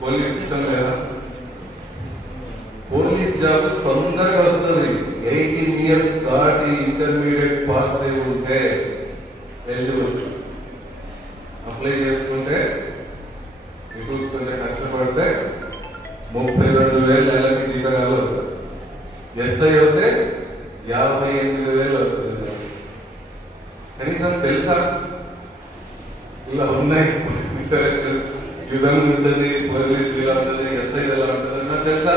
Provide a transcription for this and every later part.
Police system లేదా? Police job తొందరగా వస్తుంది. 18 years దాటి ఇంటర్మీడియట్ పాస్ అయి ఉంటే ఎలిజిబుల్. అప్లై చేసుకుంటే ఇప్పుడు కొంచెం కష్టపడితే 32,000 నెలకి జీతగాలు. ఎస్ఐ అయితే 58,000 అవుతుంది. కనీసం తెలుసా ఇలా ఉన్నాయి సెలక్షన్స్, విధంగా ఉంటుంది, పోలీస్ ఇలా ఉంటుంది, ఎస్ఐ ఎలా ఉంటుంది నాకు తెలుసా?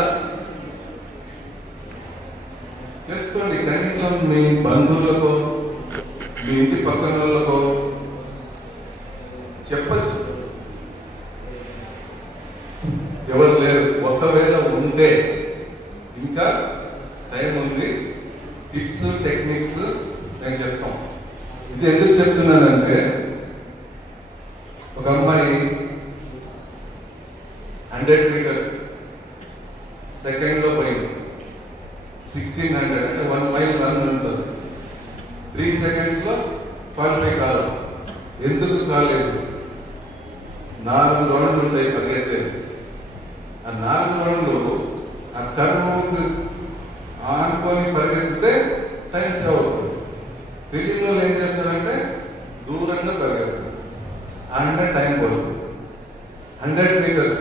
తెలుసుకోండి. కనీసం మీ బంధువులకో మీ ఇంటి పక్కన వాళ్ళకో చెప్పచ్చు. ఎవరు లేరు, ఒకవేళ ఉంటే ఇంకా టైం ఉంది. టిప్స్ టెక్నిక్స్ నేను చెప్తాం. ఇది ఎందుకు చెప్తున్నానంటే, ఒక అమ్మాయి 100 meters సెకండ్ లో పోయింది. 1600 అంటే 1 mile రన్ ఉంటుంది. 3 seconds లో క్వాలిఫై కాదు. ఎందుకు కాలేదు? 4 రౌండ్లు ఉంటాయి పరిగెత్తేది. ఆ 4 రౌండ్లు ఆ కర్మకు ఆనుకొని పరిగెత్తితే టైం సేవ్ అవుతుంది. తెలియని వాళ్ళు ఏం చేస్తారంటే దూరంగా పరిగెత్తారు, అంటే టైం పోతుంది. 100 meters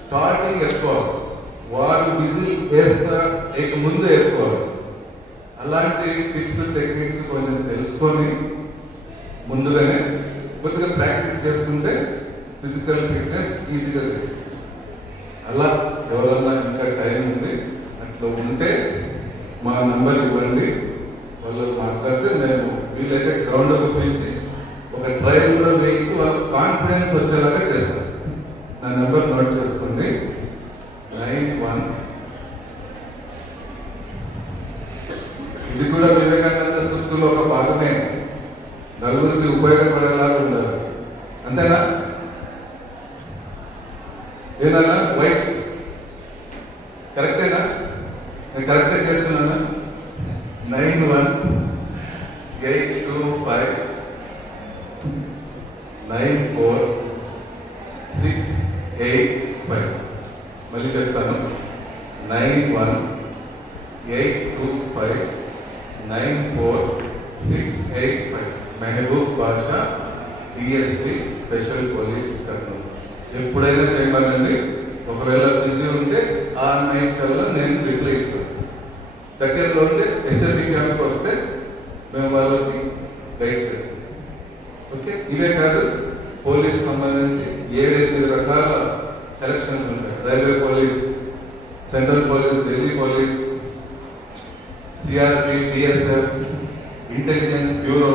స్టార్టింగ్ ఎక్కువాలి, వాళ్ళు విజిల్ వేస్తా ముందు ఎక్కువాలి. అలాంటి టిప్స్ టెక్నిక్స్ కొంచెం తెలుసుకొని ముందుగానే కొద్దిగా ప్రాక్టీస్ చేసుకుంటే ఫిజికల్ ఫిట్నెస్ ఈజీగా చేస్తుంది. అలా ఎవరన్నా ఇంకా టైం ఉంది అట్లా ఉంటే మా నంబర్ ఇవ్వండి, వాళ్ళు మాట్లాడితే మేము వీలైతే గ్రౌండ్ పంపించి ఒక ట్రయల్ కూడా వేయించి వాళ్ళ కాన్ఫిడెన్స్ వచ్చేలాగా చేస్తాం. నా నెంబర్ నోట్ చేసుకోండి, 91. ఇది కూడా వివేకానంద సూక్తులో ఒక భాగమే. నలుగురికి ఉపయోగపడేలాగా ఉండాలి, అంతేనా? ఏదన్నా వైట్ కరెక్టేనా? నేను కరెక్టే చేస్తున్నానా? 9182594685. మళ్ళీ చెప్తాను, 9182594685. మెహబూబ్ బాషా, DSP, స్పెషల్ పోలీస్ కర్నూలు. ఎప్పుడైనా చేయమనండి. ఒకవేళ బిజీ ఉంటే ఆ నైట్ కల్లా నేను రిప్లై ఇస్తాను. దగ్గరలో ఉంటే SLB క్యాంప్కి వస్తే మేము వాళ్ళకి గైడ్ చేస్తాం. ఓకే, ఇవే కాదు, పోలీస్ సంబంధించి 7-8 రకాల సెలక్షన్స్ ఉంటాయి. Railway police, central police, Delhi police, CRP, DSF, intelligence bureau,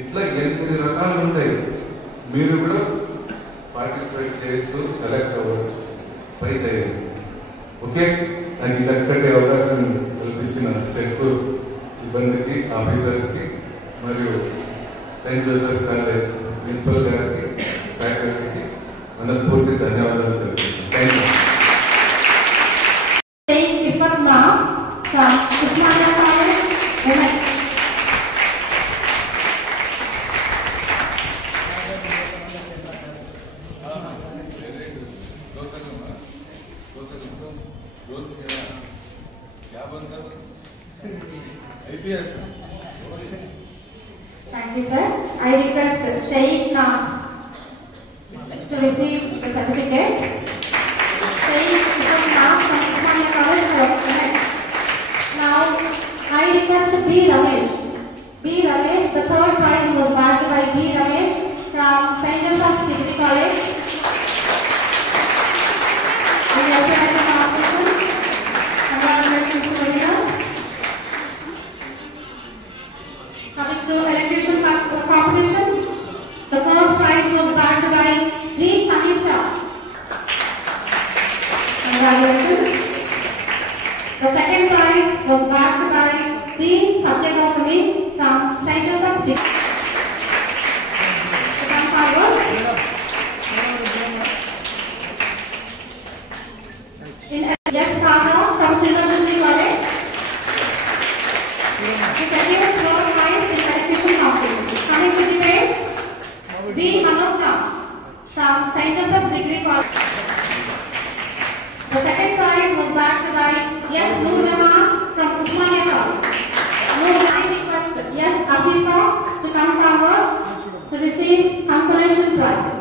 ఇట్లా 8 రకాలు ఉంటాయి. మీరు కూడా పార్టిసిపేట్ చేయొచ్చు, సెలెక్ట్ అవ్వచ్చు, ట్రై చేయండి. ఓకే, నాకు ఈ చక్కటి అవకాశం కల్పించిన సెక్యూర్ సిబ్బందికి, ఆఫీసర్స్కి మరియు సెయింట్ జోసెఫ్ కాలేజ్ ప్రిన్సిపల్ గారికి, ఫ్యాకల్టీకి మనస్ఫూర్తి ధన్యవాదాలు తెలుపుతున్నాను. Thank you. Thank you, sir. I request Sheikh Nas to receive the certificate. Sheikh Nas from Islamia College. Now, I request B. Ramesh. B. Ramesh, the third prize was bagged by B. Ramesh from St. Joseph's Degree College. Coming to electrocution competition, the first prize was bagged by G. Tanisha. Congratulations. The second prize was bagged by D. Satyagatami from St. Joseph's Degree. Come forward. In S. Kaka from Silverjubilee College. The second floor prize in electrocution competition. Coming to the page, B. Anokta from St. Joseph's Degree College. The second prize was backed by yes, Noor Jahan from Usmania College. I request yes, Afifa to come forward to receive consolation prize.